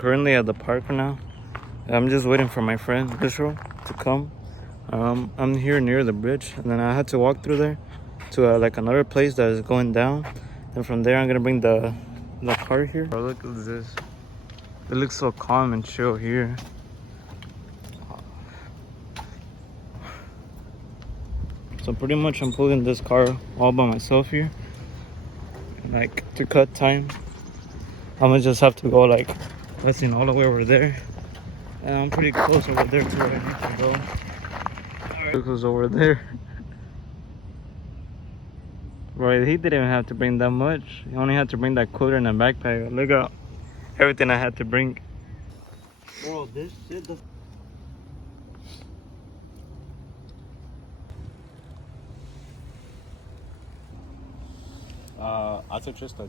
Currently at the park right now. I'm just waiting for my friend Bishro to come. I'm here near the bridge, and then I had to walk through there to like another place that is going down. And from there, I'm gonna bring the car here. Oh, look at this. It looks so calm and chill here. So pretty much I'm pulling this car all by myself here. Like to cut time, I'm gonna just have to go like, let's see, all the way over there. And I'm pretty close over there to where I need to go. Alright, it was over there. Right, he didn't even have to bring that much. He only had to bring that cooler and a backpack. Look at everything I had to bring. Bro, this shit does. I suggest that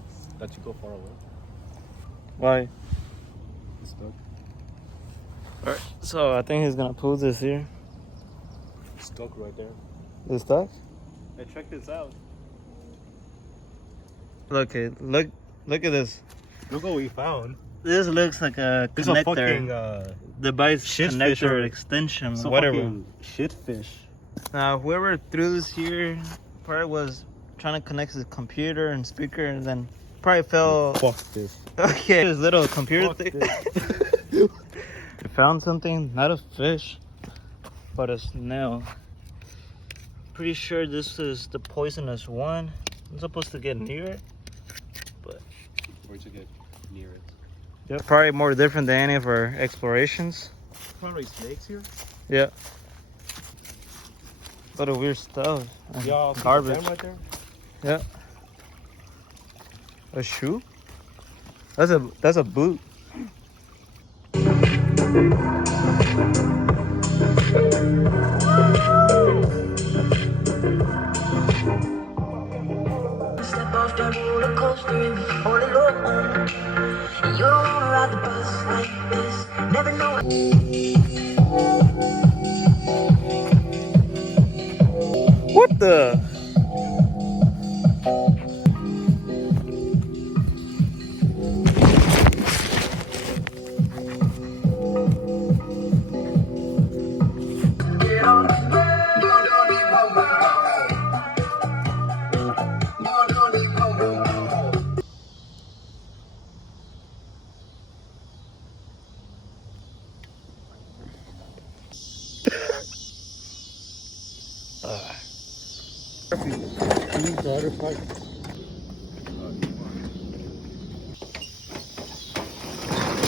you go far away. Why? It's stuck. Alright, so I think he's gonna pull this here. It's stuck right there. It's stuck? Hey, check this out. Look at this. Look what we found. This looks like a This connector. is a fucking device shit connector fish or extension, some whatever. fucking shit fish. Now whoever threw this here probably was trying to connect his computer and speaker, and then probably fell. Fuck this. Okay, this little computer Fuck thing. this. We found something, not a fish, but a snail. Pretty sure this is the poisonous one. I'm supposed to get near it, but Where'd you get near it? yep, probably more different than any of our explorations. Probably snakes here. Yeah. A lot of weird stuff. And Yeah, garbage. right there. Yeah. A shoe? That's a boot. Step off that roller coaster and be all alone. You don't wanna ride the bus like this. Never know it. What the?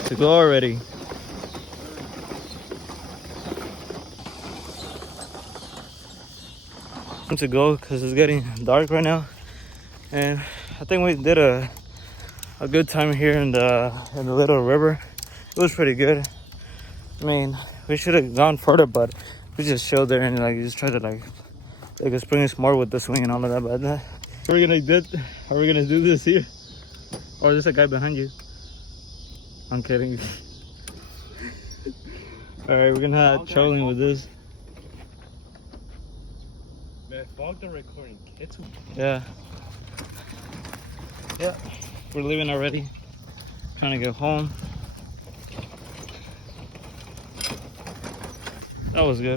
To go already. To go because it's getting dark right now, and I think we did a good time here in the little river. It was pretty good. I mean, we should have gone further, but we just chilled there and like just tried to like experience more with the swing and all of that. But are we gonna do this here, or is this a guy behind you? I'm kidding. All right, we're gonna have trolling with this. Man, fog the recording. It's Yeah. Yeah. We're leaving already. Trying to get home. That was good.